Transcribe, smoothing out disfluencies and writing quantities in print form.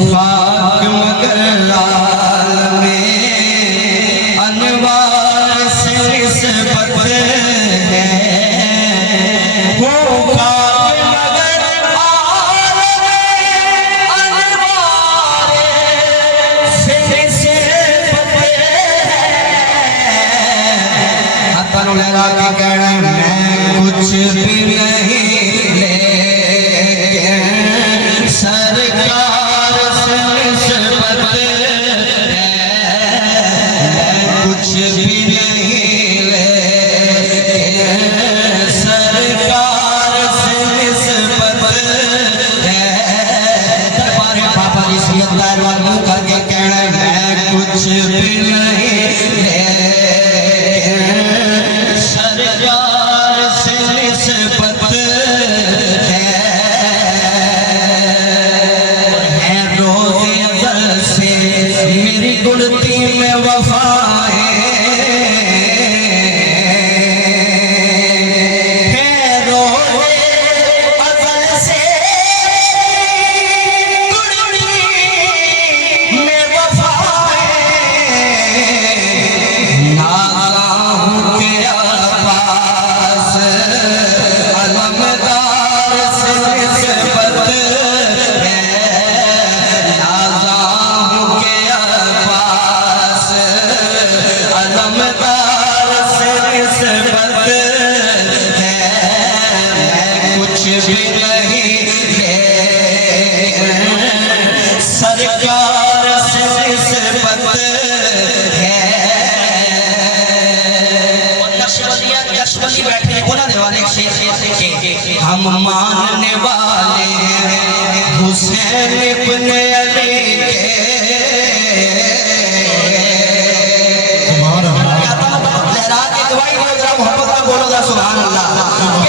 खाक मगर लाल में अनवार से निस्बत है। वो खाक मगर लाल में अनवार से निस्बत है। हतन लगा के कहना मैं कुछ भी नहीं सरकार से निस्बत है। कुछ भी नहीं लेकिन सरकार से निस्बत है। दरबार बाबा जी सियदार वालों का के कहना मैं कुछ भी नहीं लेकिन सरकार से निस्बत गुणती में वफाए है रोज़े अज़ल से गुणती में वफाए। नाज़ा हूँ के अब्बास अलमदार से निस्बत है। नाज़ा हूँ के अलमदार से निस्बत है। कुछ भी नहीं सरकार से निस्बत है। नक्शबंदी बैठे बोलने वाले हम मानने वाले हुसैन इब्ने अली के। बोलो सुभान अल्लाह।